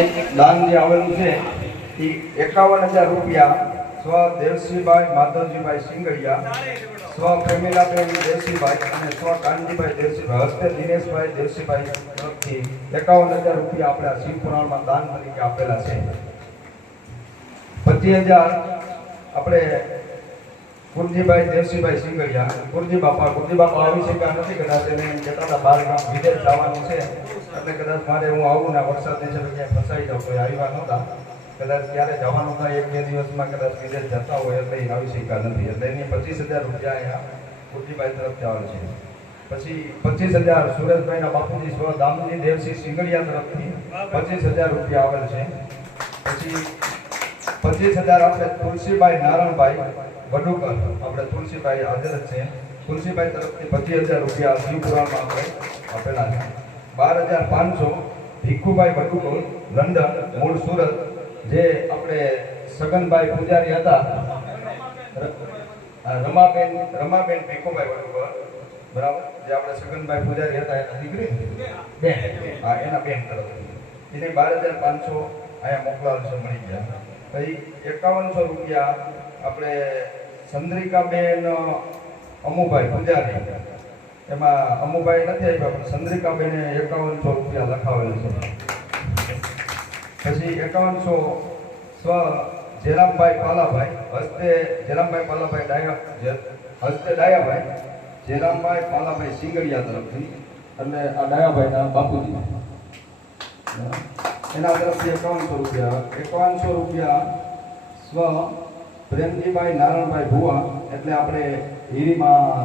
એક દાન જે આવેલું છે એ 51,000 રૂપિયા સ્વ દેવસીભાઈ માધવજીભાઈ સિંગડિયા, સ્વ પ્રેમીલાબેન દેવસીભાઈ અને સ્વ કાનજીભાઈ દેવસીભાઈ હસ્તે દિનેશભાઈ દેવસીભાઈ તરફથી 51,000 રૂપિયા આપણે આ શિવ પુરાણમાં દાન તરીકે આપેલા છે. 25,000 આપણે કુરજીભાઈ દેવસીભાઈ સિંગડિયા, કુરજી બાપા આવી શક્યા નથી, કદાચ એને કહેતા હતા 12 ગામ વિદેશ જવાનું છે એટલે કદાચ મારે હું આવું ને વરસાદની છે ક્યાંય ફસાઈ જાઉં તો આવ્યા નહોતા, કદાચ ક્યારે જવાનું થાય 1-2 દિવસમાં કદાચ વિદેશ જતા હોય એટલે એ આવી શક્યા નથી, એટલે એની 25,000 રૂપિયા અહીંયા કુરજીભાઈ તરફથી આવે છે. પછી 25,000 સુરેશભાઈના બાપુજી સ્વ દામજી દેવસિંહ સિંગડિયા તરફથી 25,000 રૂપિયા આવેલ છે. પછી 25,000 આપણે તુલસીભાઈ નારણભાઈ વડુકર, આપણે તુલસીભાઈ હાજર છે, તુલસીભાઈ તરફથી 25,000 રૂપિયા શિવ પુરાણમાં આપણે આપેલા છે. 12,500 ભીખુભાઈ વડુકર લંડન મૂળ સુરત, જે આપણે સગનભાઈ પૂજારી હતા, રમાબેન ભીખુભાઈ વડુકર, બરાબર, જે આપણે સગનભાઈ પૂજારી હતા એના દીકરી બેન, હા એના બેન તરફથી એને 12,500 અહીંયા મોકલાવેલ છે, મળી ગયા. પછી 5100 રૂપિયા આપણે ચંદ્રિકાબેન અમુભાઈ પૂજારી, એમાં અમુભાઈ નથી આવ્યા પણ ચંદ્રિકાબેને 5100 રૂપિયા લખાવેલ છે. પછી 5100 સ્વ જેરામભાઈ પાલાભાઈ હસ્તે જેરામભાઈ પાલાભાઈ ડાયાભાઈ જેરામભાઈ પાલાભાઈ સિંગડિયા તરફથી, અને આ ડાયાભાઈના બાપુજી એના તરફથી 5100 રૂપિયા. 5100 રૂપિયા સ્વ પ્રેમજીભાઈ નારણભાઈ ભુવા, એટલે આપણે હીરીમાં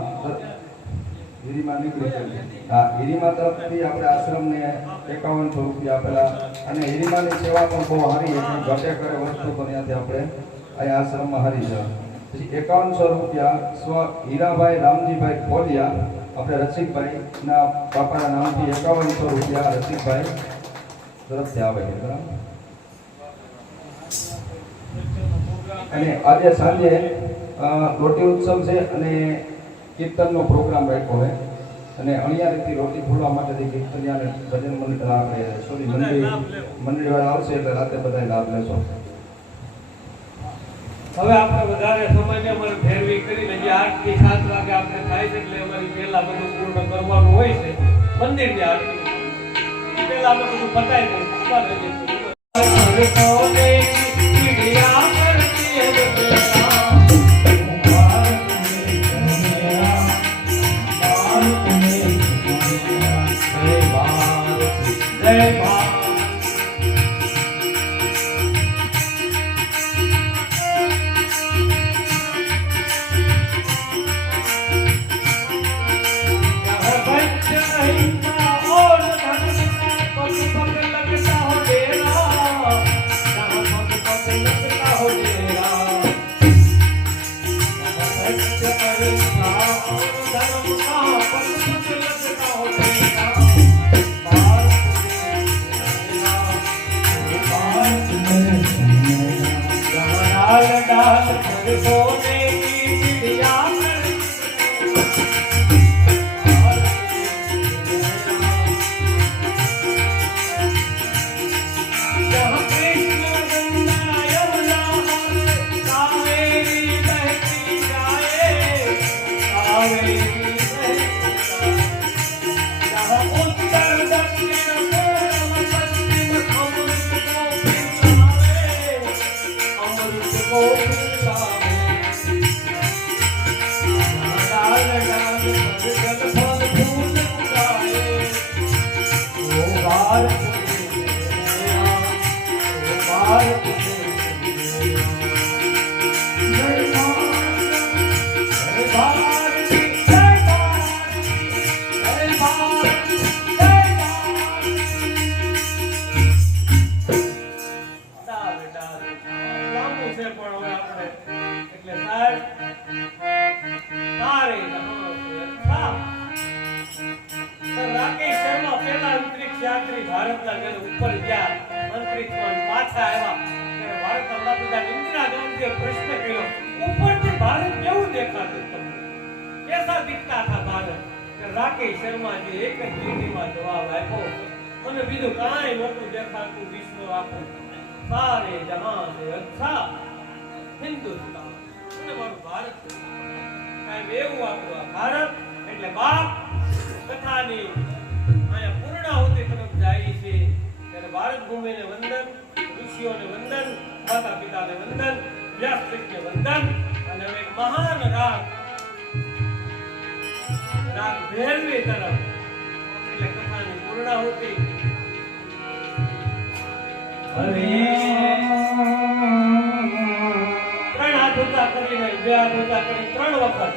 નીકળી ગયા, હા હીરીમાં તરફથી આપણે આશ્રમને 5100 રૂપિયા આપેલા, અને હીરીમાની સેવા પણ બહુ સારી હતી, ઘટે કરે વસ્તુ તો ત્યાંથી આપણે અહીંયા આશ્રમમાં હારી છે. પછી 5100 રૂપિયા સ્વ હીરાભાઈ રામજીભાઈ ખોલિયા, આપણે રસિકભાઈના બાપાના નામથી 5100 રૂપિયા રસિકભાઈ તરફથી આવે છે, બરાબર. અને આજે સાંજે રોટી ઉત્સવ છે અને કીર્તનનો પ્રોગ્રામ રાખ્યો છે, અને અણિયારીથી રોટી ખોલવા માટેથી કીર્તનિયા અને ભજન મંડળ આપણે મંડળીવાળા આવશે એટલે રાતે બધા લાભ લેશો. હવે આપણે વધારે સમયને અમારે ફેરવી કરીને જે 8 થી 7 વાગે આપણે થાય છે એટલે અમારી પહેલા બધું પૂર્ણ કરવાનું હોય છે. મંદિરની આરતી પહેલા આપણે બધું પતાવી દઈએ. મને બીજું કાંઈ નહોતું દેખાતું વિશ્વ આખું. સારે જહાં સે અચ્છા હિન્દુસ્તાન અને મારું ભારત છે. સાહેબ એવું આપણું આ ભારત એટલે બાપ કથાની અહીંયા પૂર્ણાહુતિ તરફ જાય છે ત્યારે ભારત ભૂમિને વંદન, ઋષિઓને વંદન, માતા પિતાને વંદન, વ્યાસપીઠને વંદન અને હવે એક મહાન રાગ ભૈરવી તરફ એટલે કથાની પૂર્ણાહુતિ. ત્રણ હાથ ઊંચા કરીને, બે હાથ ઊંચા કરી 3 વખત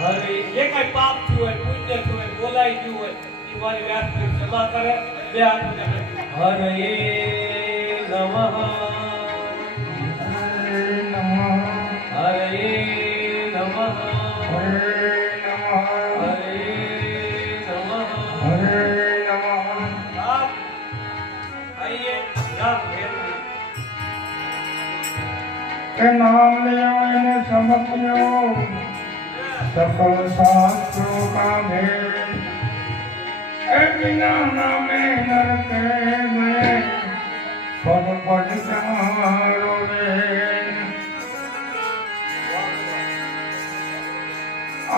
હરે જે કાંઈ પાપ થયું હોય, પુણ્ય થયું હોય, બોલાઈ ગયું હોય એ મારી વ્યાસપીઠ ક્ષમા કરે. બે હાથ ઊંચા કરી હરે નમઃ, હરે નમઃ, के नाम लियो इन्हें समझियो सकल शास्त्रों का भेद बिना नामे नरके में पद पद चारो वेद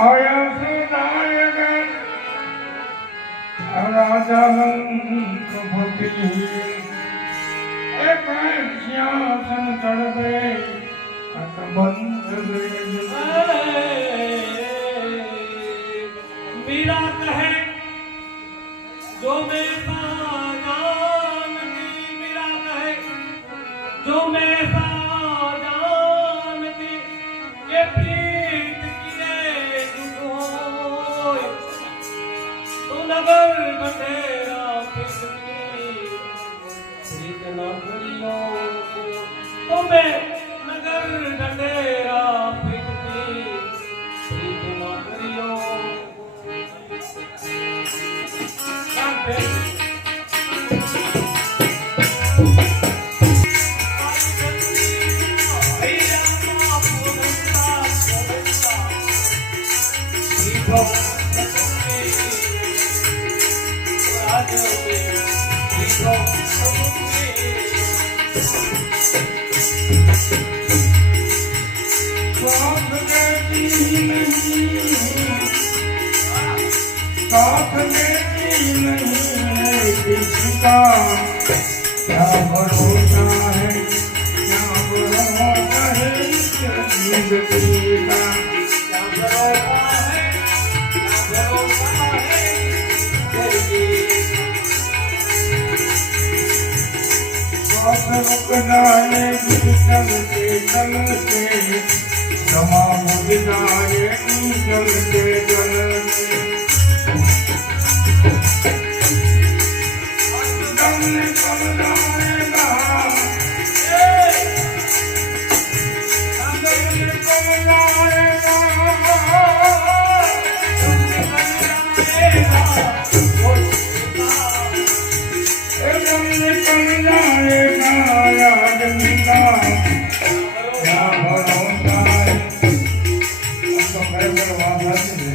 आया सुदायक राजा भक्ति एक सिंहासन चढ़े मीरा कहे जो मैं जानती, मीरा कहे जो मैं जानती ये प्रीत किने दुखोय तू नगर बतेरा किसकी प्रीत न करियो तो मैं नगर डंडेरा पिटती प्रीत न करियो. साथ देती नहीं किसका क्या भरोसा है, क्या भरोसा है जिंदगी का, क्या भरोसा है, क्या भरोसा है श्वास रुक जाएगी चलते चलते, क्षमा बुझ जाएगी चलते चलते, दम निकल जाएगा, दम निकल जाएगा, दम निकल जाएगा, याद मिला क्या भरोसा है. तो खरेखर વાત હતી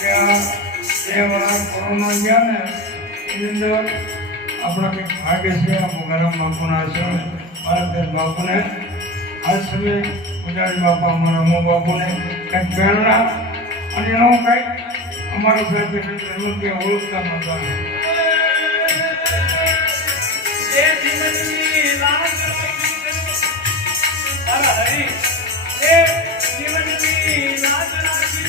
કે આ 2 વર્ષ કોરોના ગયા ને એની અંદર આપણા કંઈક ભાગ્ય છે. ગરમ બાપુના આશ્રમે ભારત બાપુને આશ્રમે પૂજારી બાપા અમારા અમો બાપુને કંઈક પ્રેરણા અને એનો કંઈક અમારો સાથે એનું કે ઓળખતા નહોતા. ये जीवन की लाज अरे हरि ये जीवन की लाज राखी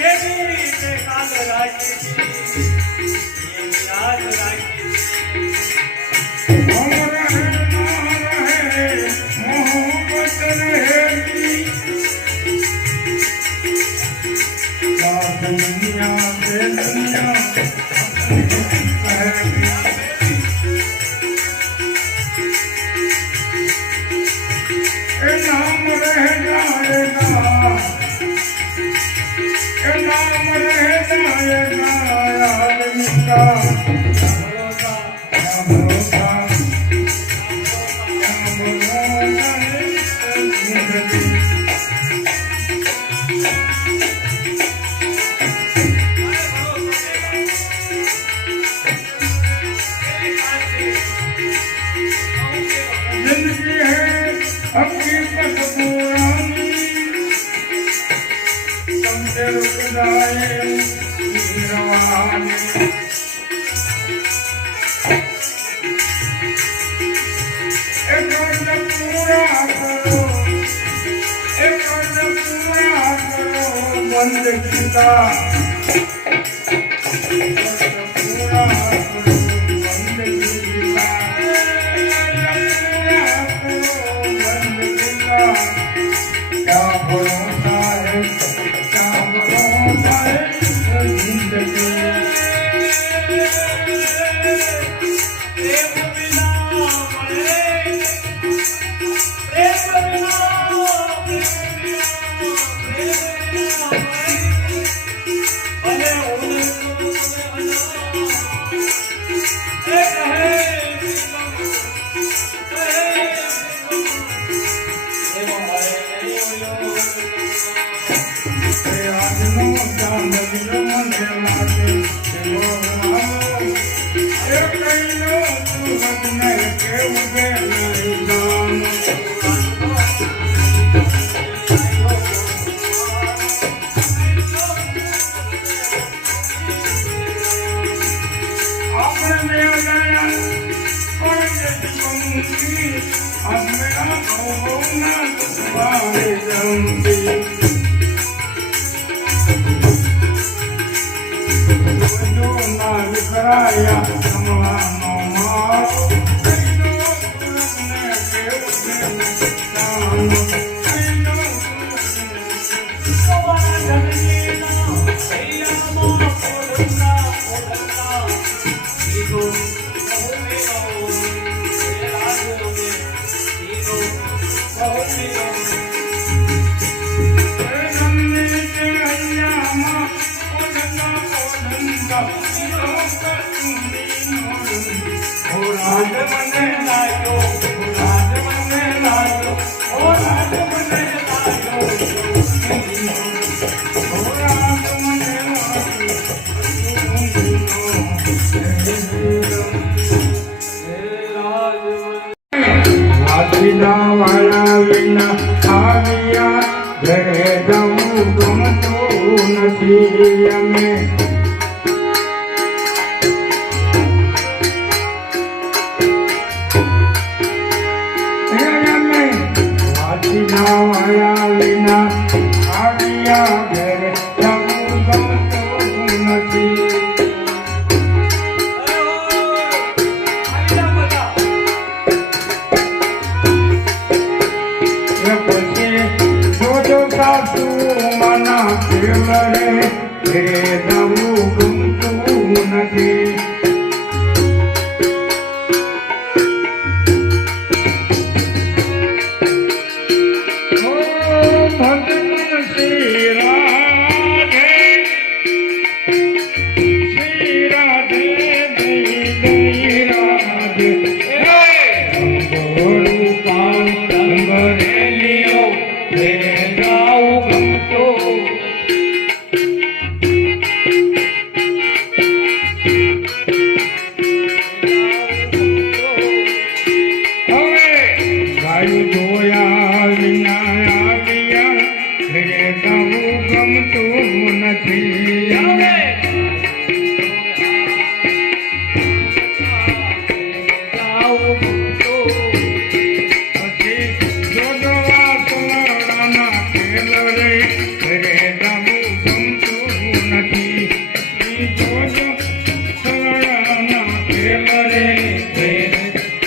ये भी ते काल राखी ये लाज राखी हम रहे ना रहे मोहब्बत रहेगी, क्या दुनिया से दुनिया रहेगी. नाम रह जाएगा, नाम रह जाएगा आदमी का. जिंदगी है हकीकत पुरानी तुमसे रुक जाए रवानी एक पूरा करो एक पूरा करो बंदगी का पूरा करो बंदगी का क्या भरोसा है जिंदगी प्रेम बिना मरे प्रेम बिना भले होने एक है આજનો ચાંદ મને લાગે એવો મારો એ કઈનો સુરત ને કેવું બે આપણે ગયા કોઈ જતી આપણે ભવના વારે જમતી કરાયા કમવાનો મારો કઈનો સુરતને કેવું જાનો કઈનો સવા જમીના હૈયામાં પોડતા ઈગો બહુમેનો એ રાજોને ઈગો બહુમેનો ગમની કે હૈયામાં પોડતા રાજ મને લાગ્યો રાજ મને લાગ્યો ઓ રાજ મને લાગ્યો ઓ રાજ મને લાગ્યો વાળા વિના આવ્યા ઘરે જવું ગમતું નથી અમે વાળા વિના આવ્યા ઘરે જવું ગમતું નથી પછી જોજો સાસુ મના કેવરે ઘરે જવું ગમતું નથી જોયા વિના આવ્યા ઘરે જવું ગમતું નથી અમે પછી જોજો વાસણાના કેલરે ઘરે જવું ગમતું નથી જોજો સળાના કેલરે ઘરે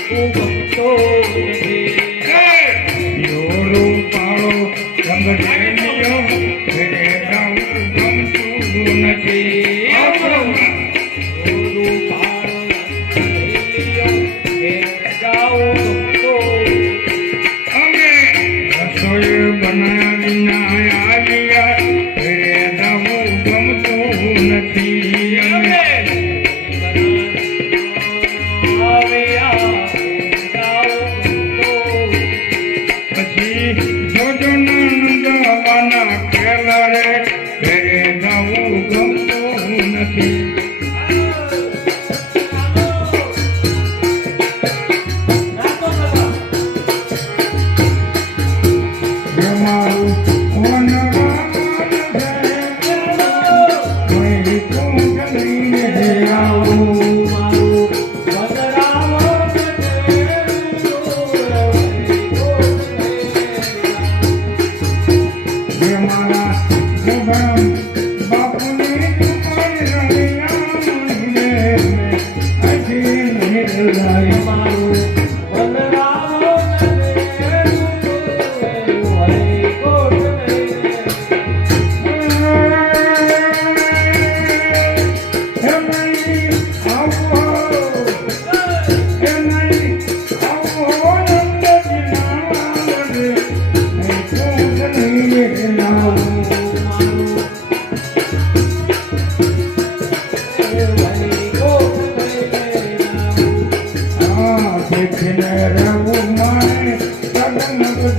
ગમતું નથી રંગરેલિયો ઘરે જવું ગમતું નથી રૂપાળો રંગરેલિયો ઘરે જાઉં મારું બલરામો નરે હરિકોટ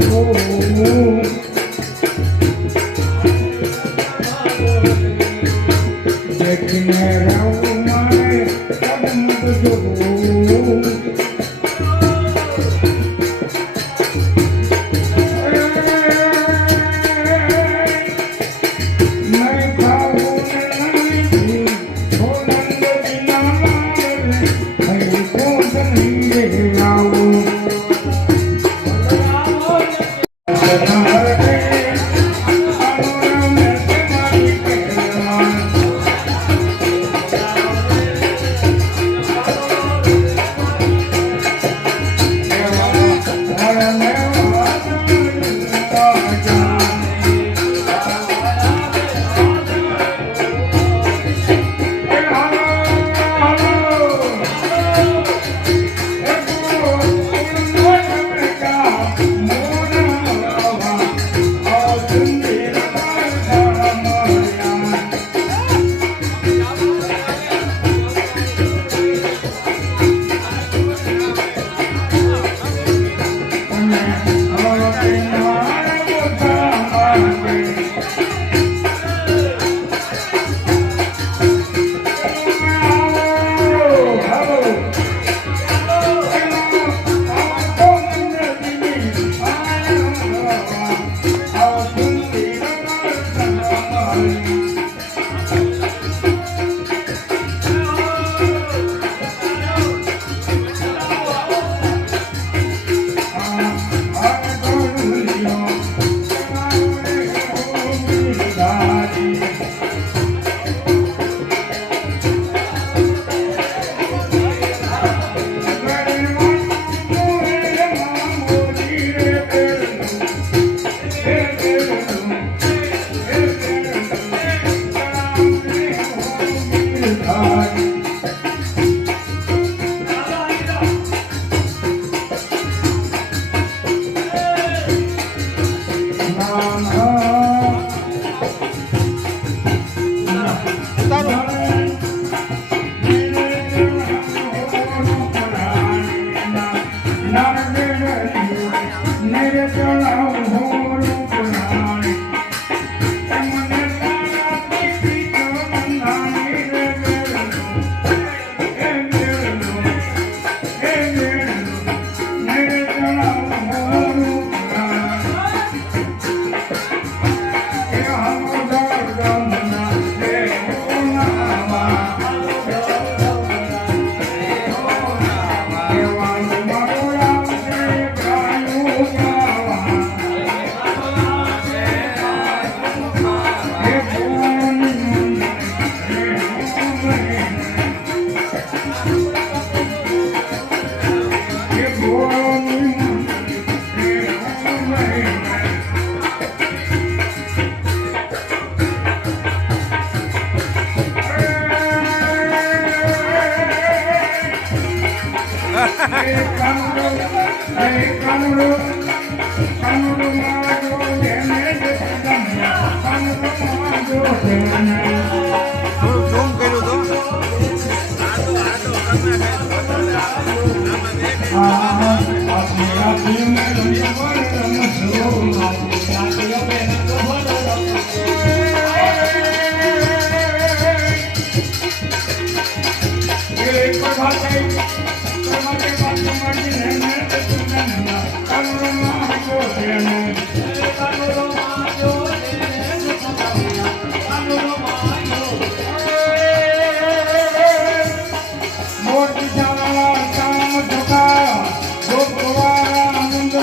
થોડું ઝૂમ કર્યું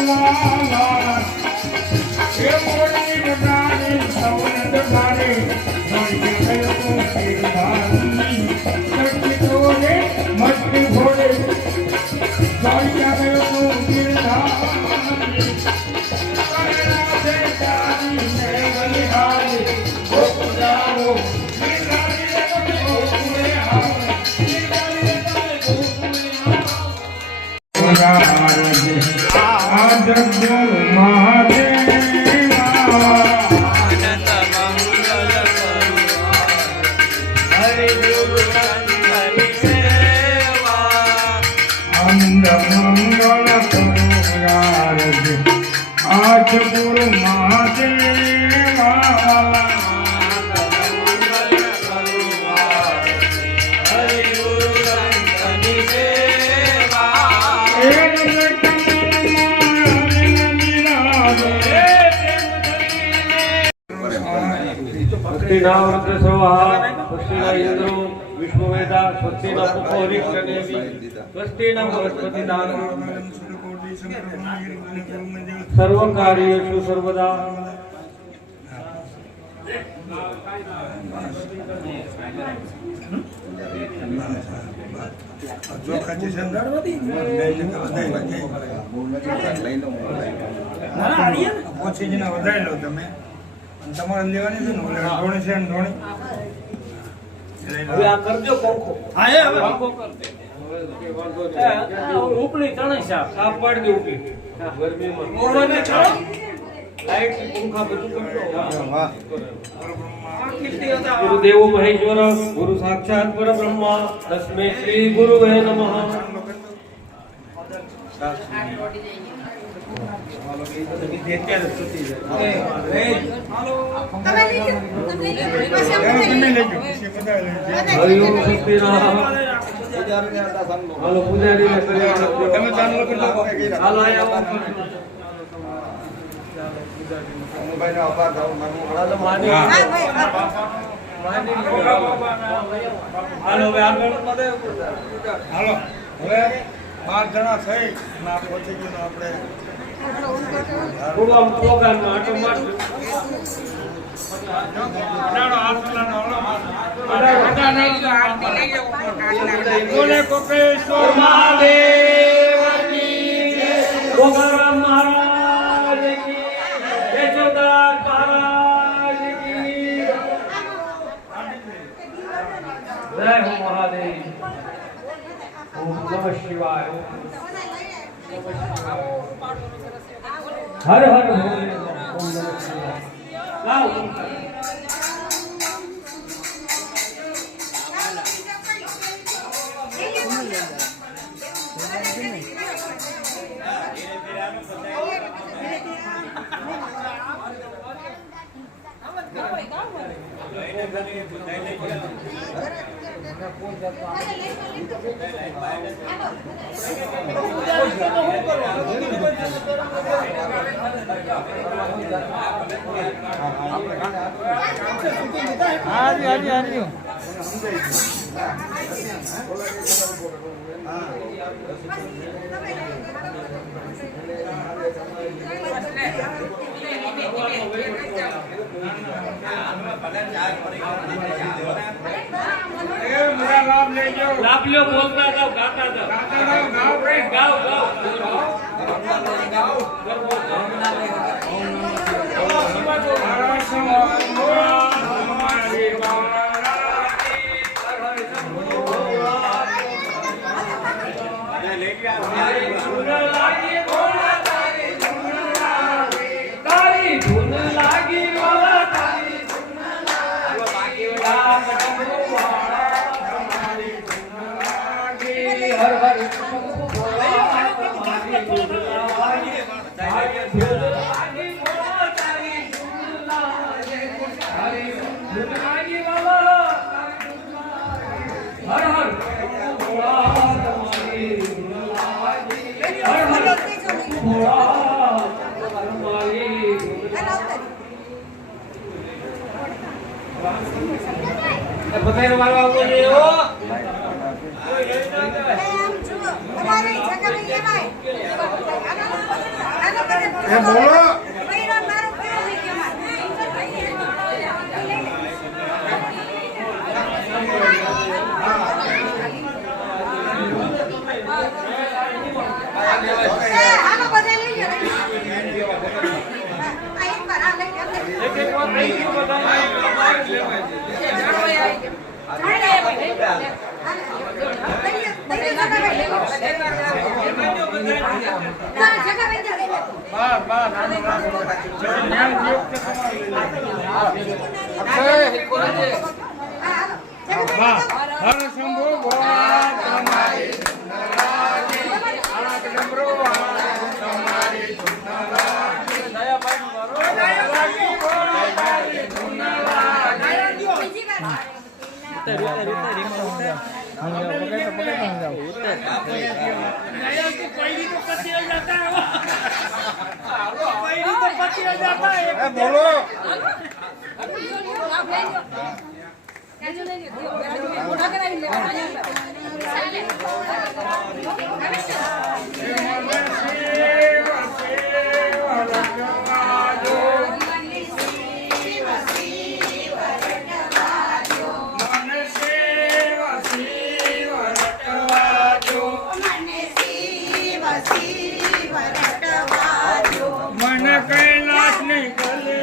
Lord, કોઈ આવે તો ગિરધારી કરેલા છે તારી મેં બલિહારી ગોપુરાઓ ગિરધારી રે તમે ગોપુરે આવો ગિરધારી રે તમે ગોપુરે આવો આ જગદુર મહાદેવા આનંદ મંગલ હરે ગુરુ સંતની સેવા અંદ મંગલ કરુણારજ આજ ગુરુ મહાદેવા હરે ગુરુ સંતની સેવા स्वस्तिनाम रुद्रस्वाहा स्वस्तिना इंद्रो विश्ववेदा स्वस्तिना पुष्पोरिष्टनेमि स्वस्तिना बृहस्पतिदानं सर्वकार्येषु सर्वदा વધારી લો તમે તમારે લેવાની છે ને ધોણી છે ને ધોણી હવે આ કરજો પંખો હા એ હવે પંખો કર દે ઉપલી ચણે સાફ પાડી દે ઉપલી ગરમીમાં ઓરને ચાલો લાઈટ પંખા બધું કરજો કીર્તિ હતા ગુરુદેવો મહેશ્વર ગુરુ સાક્ષાત પરબ્રહ્મ તસ્मै શ્રી ગુરુવે નમઃ હરિઓમ સત્યનારાયણ હાલો પૂજારીને કરી તમે ચાલો હાલો આયા અમુભાઈનો આભાર જાઉં મારું હાલો માની હાલો હવે આગળ હાલો હવે 12 જણા થઈ ના પહોંચી ગયું આપણે થોડું આમ પ્રોગ્રામમાં આટો મારજો બોલે કોપેશ્વર મહાદેવની જય ગોગરા મહારાજ કી જય યશોદાસ મહારાજ કી જય હો મહાદેવ ઓમ નમઃ શિવાય હર હર ભોલે ઓમ નમઃ શિવાય લાવ લાભ લ્યો બોલતા જાઓ ગાતા જાઓ ગાઓ તારી ધૂન લાગી બોલા તારી હર હર બધાને મારવા આવતો નહીં હો બોલો આનો બધા લઈ લો આ એક વાર આ લઈ લો એક એક વાર થઈ ગયું બધા હર શંભુ ભગવાન તમારી આનંદ ડમરો તમારી બોલો મને કૈલાસ નહીં ગલે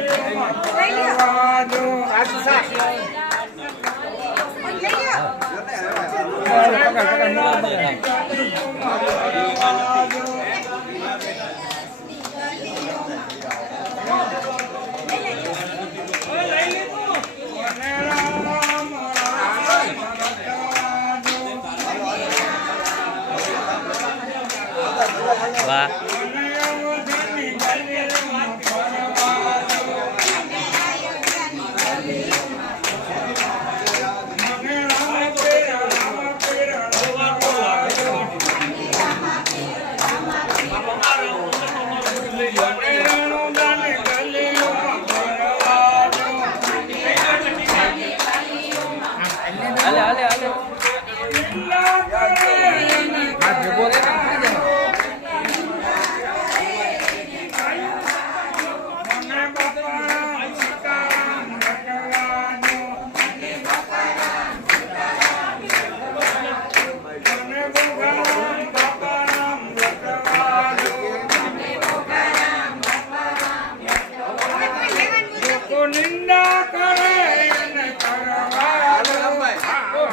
વાહ હાલે હાલે હાલે નિંદા કરે એને કરવા દો.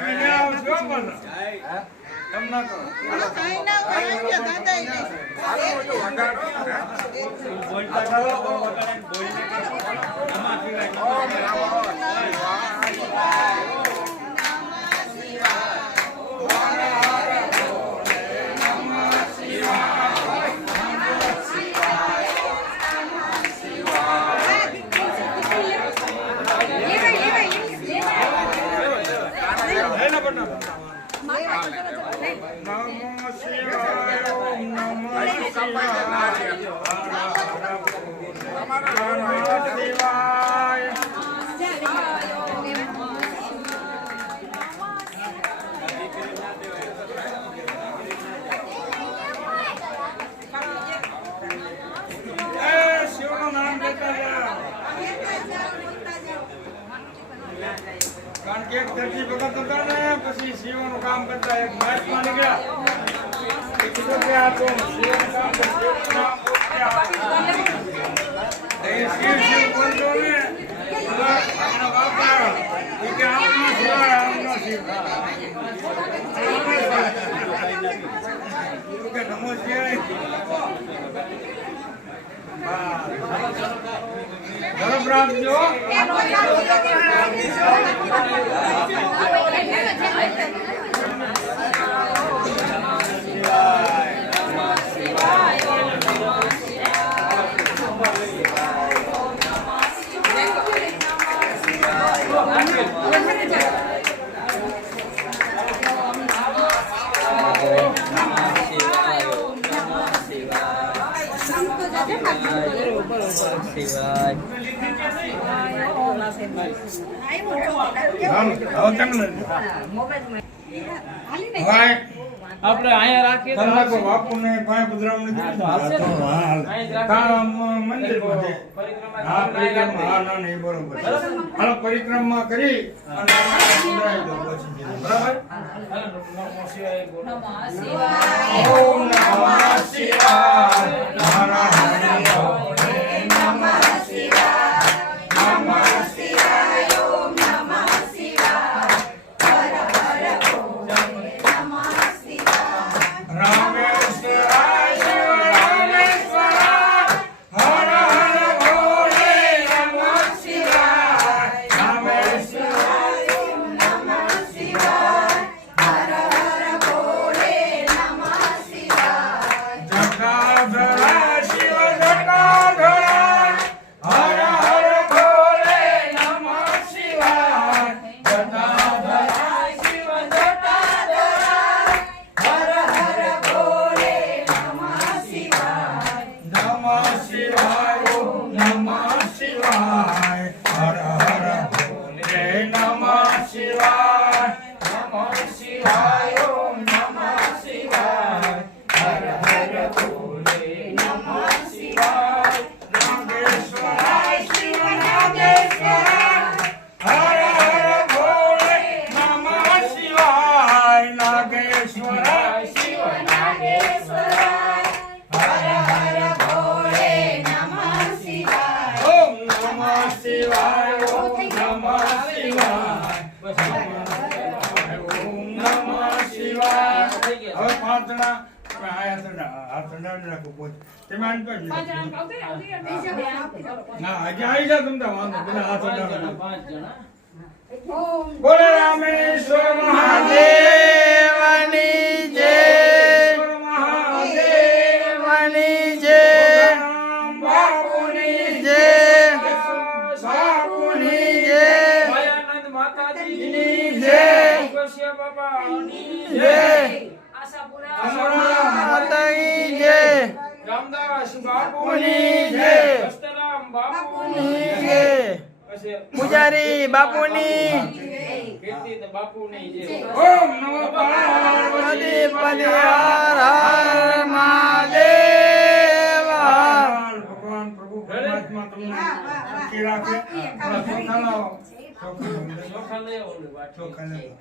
એને આવજો બોલો. તમને કહો. નમઃ શિવાય ઓમ નમઃ શિવાય નમઃ શિવાય એ શિવનું નામ લેતા જાઓ. કારણ કે એક દરજી ભગત હતા ને પછી શિવનું કામ કરતા એક મહાત્મા નીકળ્યા એ કીધું કે આ તો શિવનું કામ છે, શિવનું નામ બોલતે એ શિવ બોલતો ને એનો બાપ આવ્યો એ કે આમનો શિવાય આમનો શિવ એ કે નમો શિવાય ધર્મ રાખજો. આપણે અહીંયા રાખીએ તો તમને કોઈ બાપુને પાંચ પધરામણી કરી મંદિરમાં છે. હા પરિક્રમા હા ના નહીં બરોબર હાલો પરિક્રમા કરી અને પધરાવી દો પછી. હાલો, નમો શિવાય બોલો. ઓમ નમઃ શિવાય હર હર ભોલે નમઃ શિવાય નમઃ શિવાય ઓમ નમઃ શિવાય હર હર ભોલે નમઃ શિવાય રામેશ્વરાય શિવ રામેશ્વરાય હર હર ભોલે નમઃ શિવાય રામેશ્વરાય ઓમ નમઃ શિવાય હર હર ભોલે નમઃ શિવાય જટાધરા શિવ જટાધરા હર હર ભોલે નમઃ શિવાય જટાધરા શિવ જટાધરા હર હર ભોલે નમઃ શિવાય નમઃ શિવાય ઓમ નમઃ શિવાય હર હર ભોલે નમઃ શિવાય નમઃ શિવાય ઓમ નમઃ શિવાય હર હર ભોલે નમઃ શિવાય નાગેશ્વરાય શિવ નાગેશ્વરાય હર હર ભોલે નમઃ શિવાય નાગેશ્વરાય શિવ નાગેશ્વરાય હર હર ભોલે નમઃ શિવાય ઓમ નમઃ શિવાય ઓમ નમઃ શિવાય ઓમ નમઃ શિવાય હવે પાંચણા હાથણા રાખો પોત તમે આન પર ના આજે આવી જા તમને વાંધો પેલા હાથણા 5 જણા. બોલે રામેશ્વર મહાદેવની જય મહાદેવની જય બાપુની જય બાપુની જય દયાનંદ માતાજીની જય કશ્યપ બાપાની જય અમરા માતાની જય રામદાસ બાપુની બાપુની જય કસ્તરામ બાપુની જય પછી પૂજારી બાપુની કીર્તિ બાપુની જે ઓમ નમો પાર્વતી પદે હર હર મહાદેવ ભગવાન પ્રભુ પરમાત્મા તમને સુખી રાખે થોડા ચોખા લાવો ચોખા ચોખા લઈ આવો ને વાટકી. ચોખા લાવો